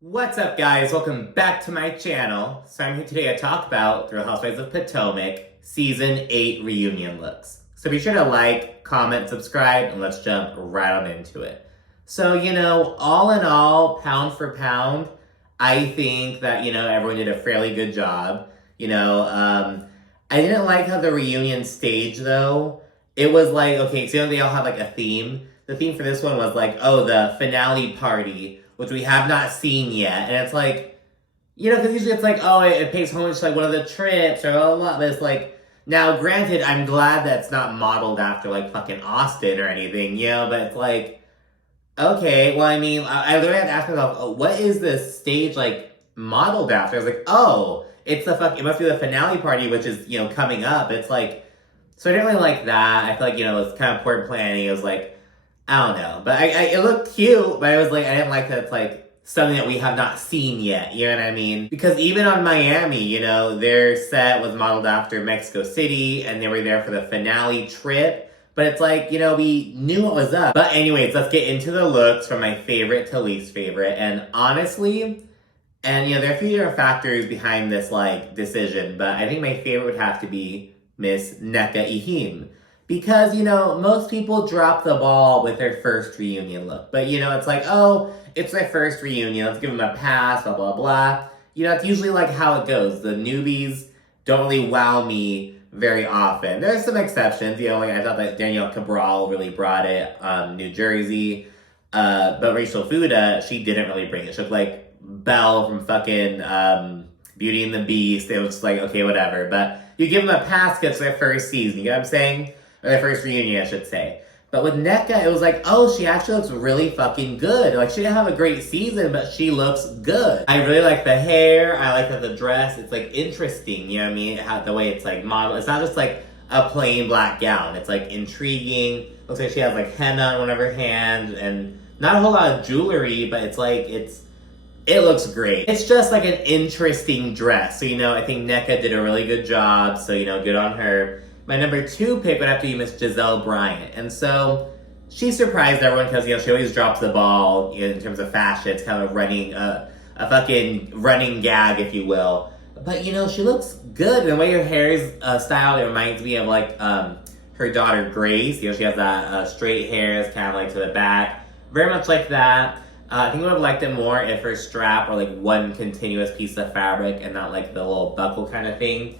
What's up, guys? Welcome back to my channel. So I'm here today to talk about Real Housewives of Potomac Season 8 reunion looks. So be sure to like, comment, subscribe, and let's jump right on into it. So, all in all, pound for pound, I think that, everyone did a fairly good job. I didn't like how the reunion stage, though. It was like, okay, so they all have like a theme. The theme for this one was like, oh, the finale party, which we have not seen yet. And it's like, because usually it's like, oh, it pays homage to like one of the trips or blah, blah, blah. But it's like, now granted, I'm glad that it's not modeled after like fucking Austin or anything, but it's like, okay, well, I mean, I literally had to ask myself, oh, what is this stage like modeled after? I was like, oh, it must be the finale party, which is, coming up. It's like, so I didn't really like that. I feel like, it was kind of poor planning. It was like, I don't know. But it looked cute, but I was like, I didn't like that it's like something that we have not seen yet. You know what I mean? Because even on Miami, their set was modeled after Mexico City, and they were there for the finale trip. But it's like, we knew what was up. But anyways, let's get into the looks from my favorite to least favorite. And honestly, and there are a few different factors behind this like decision, but I think my favorite would have to be Miss Nneka Ihim. Because, most people drop the ball with their first reunion look. But, it's like, oh, it's their first reunion. Let's give them a pass, blah, blah, blah. It's usually like how it goes. The newbies don't really wow me very often. There's some exceptions. Like I thought that Danielle Cabral really brought it, New Jersey. But Rachel Fuda, she didn't really bring it. She looked like Belle from fucking Beauty and the Beast. It was just like, okay, whatever. But you give them a pass because it's their first season. You know what I'm saying? Or their first reunion, I should say. But with Nneka, it was like, oh, she actually looks really fucking good. Like, she didn't have a great season, but she looks good. I really like the hair. I like that the dress, it's, like, interesting. You know what I mean? The way it's, like, modeled. It's not just, like, a plain black gown. It's, like, intriguing. Looks like she has, like, henna on one of her hands. And not a whole lot of jewelry, but it's, like, it looks great. It's just, like, an interesting dress. So, I think Nneka did a really good job. So, good on her. My number 2 pick would have to be Miss Gizelle Bryant. And so she surprised everyone because, she always drops the ball in terms of fashion. It's kind of running, a fucking running gag, if you will. But, she looks good. The way her hair is styled, it reminds me of, like, her daughter Grace. She has that straight hair. It's kind of, like, to the back. Very much like that. I think I would have liked it more if her strap were, like, one continuous piece of fabric and not, like, the little buckle kind of thing.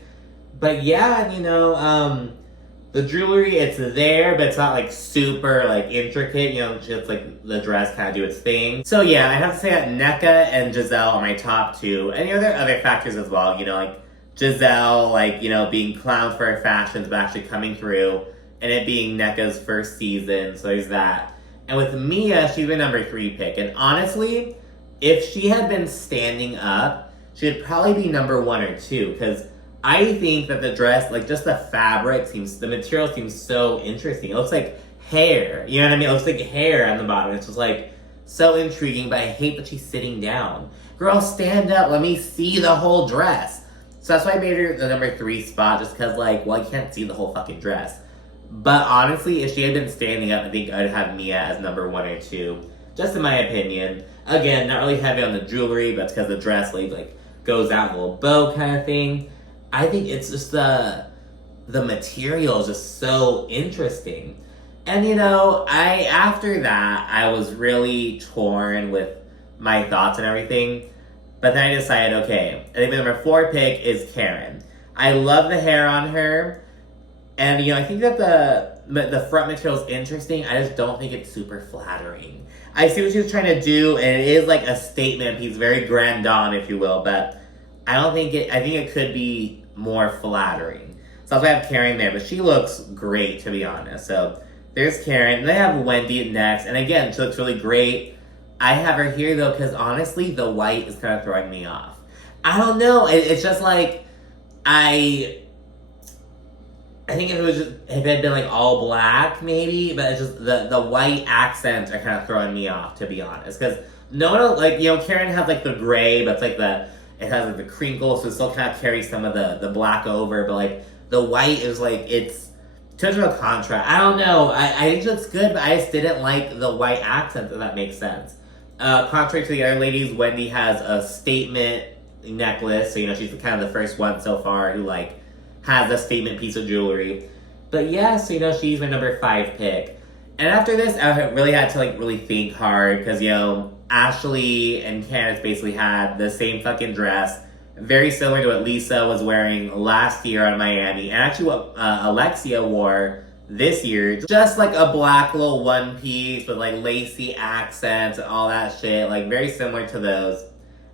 But yeah, the jewelry, it's there, but it's not like super like intricate, just like the dress kind of do its thing. So yeah, I have to say that Nneka and Gizelle are my top 2. And there are other factors as well, like Gizelle, like, being clowned for her fashions, but actually coming through, and it being Nneka's first season, so there's that. And with Mia, she's my number 3 pick. And honestly, if she had been standing up, she'd probably be number 1 or 2, because I think that the dress, like just the fabric the material seems so interesting. It looks like hair, you know what I mean? It looks like hair on the bottom. It's just like so intriguing, but I hate that she's sitting down. Girl, stand up, let me see the whole dress. So that's why I made her the number 3 spot, just because I can't see the whole fucking dress. But honestly, if she had been standing up, I think I'd have Mia as number 1 or 2, just in my opinion. Again, not really heavy on the jewelry, but it's because the dress like goes out in a little bow kind of thing. I think it's just the material is just so interesting. And after that, I was really torn with my thoughts and everything. But then I decided, okay, I think my number 4 pick is Karen. I love the hair on her. And, I think that the front material is interesting. I just don't think it's super flattering. I see what she was trying to do, and it is like a statement piece, very grand dame, if you will, but I think it could be more flattering. So I'll have Karen there, but she looks great, to be honest. So there's Karen. And I have Wendy next. And again, she looks really great. I have her here, though, because honestly, the white is kind of throwing me off. I don't know. It's just like, I think if it had been like all black, maybe, but it's just the white accents are kind of throwing me off, to be honest. Because no one, Karen has like the gray, but it's like it has like the crinkles, so it still kind of carries some of the black over, but like the white is like, it's too much of a contrast. I don't know. I think it looks good, but I just didn't like the white accent, if that makes sense. Contrary to the other ladies, Wendy has a statement necklace. So, she's kind of the first one so far who, like, has a statement piece of jewelry. But yeah, so, she's my number 5 pick. And after this, I really had to, like, really think hard. Because, Ashley and Candace basically had the same fucking dress. Very similar to what Lisa was wearing last year on Miami. And actually what Alexia wore this year. Just like a black little one piece with like lacy accents and all that shit. Like very similar to those.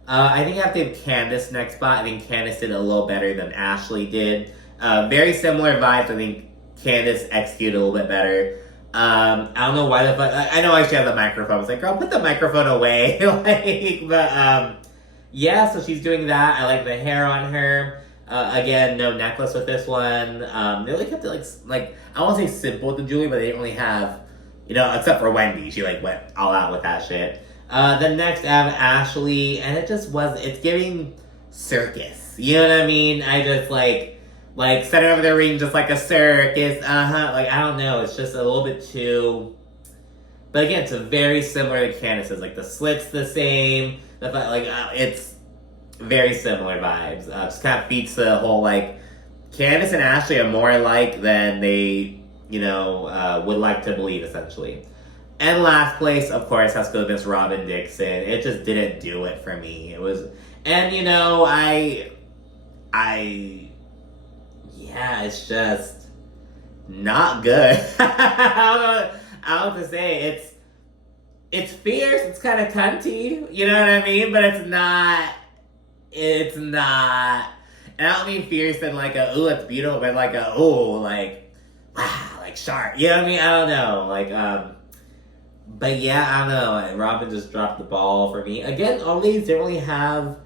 I think I have to give Candace next spot. I think Candace did a little better than Ashley did. Very similar vibes. I think Candace executed a little bit better. I don't know why the fuck. I know I should have the microphone. I was like, girl, put the microphone away. Yeah, so she's doing that. I like the hair on her. Again, no necklace with this one. They really kept it like I won't say simple with the jewelry, but they didn't really have, except for Wendy. She like went all out with that shit. Then next I have Ashley, and it just it's giving circus. You know what I mean? I just like center over the ring just like a circus. Like I don't know. It's just a little bit too. But again, it's very similar to Candace's. Like the slit's the same. It's very similar vibes. Just kind of feeds the whole like Candace and Ashley are more alike than they would like to believe essentially. And last place, of course, has to go to Miss Robin Dixon. It just didn't do it for me. It was, and it's just not good. I don't know what to say. It's fierce, it's kind of cunty, you know what I mean? But it's not, and I don't mean fierce in like it's beautiful, but like wow, like sharp, you know what I mean? I don't know, but yeah, I don't know, Robin just dropped the ball for me. Again, all these didn't really have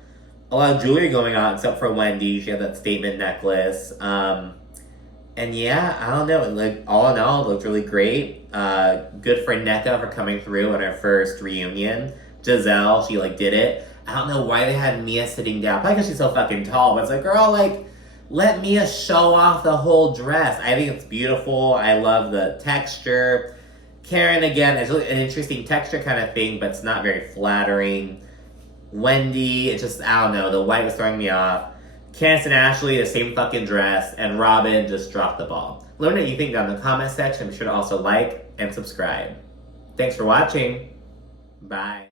a lot of jewelry going on, except for Wendy. She had that statement necklace, and yeah, I don't know. All in all, it looked really great. Good for Nneka for coming through on her first reunion. Gizelle, she did it. I don't know why they had Mia sitting down. Probably because she's so fucking tall. But it's like, girl, let Mia show off the whole dress. I think it's beautiful. I love the texture. Karen, again, is really an interesting texture kind of thing, but it's not very flattering. Wendy, it's just, I don't know. The white was throwing me off. Candace and Ashley, the same fucking dress, and Robin just dropped the ball. Let me know what you think down in the comment section. Be sure to also like and subscribe. Thanks for watching. Bye.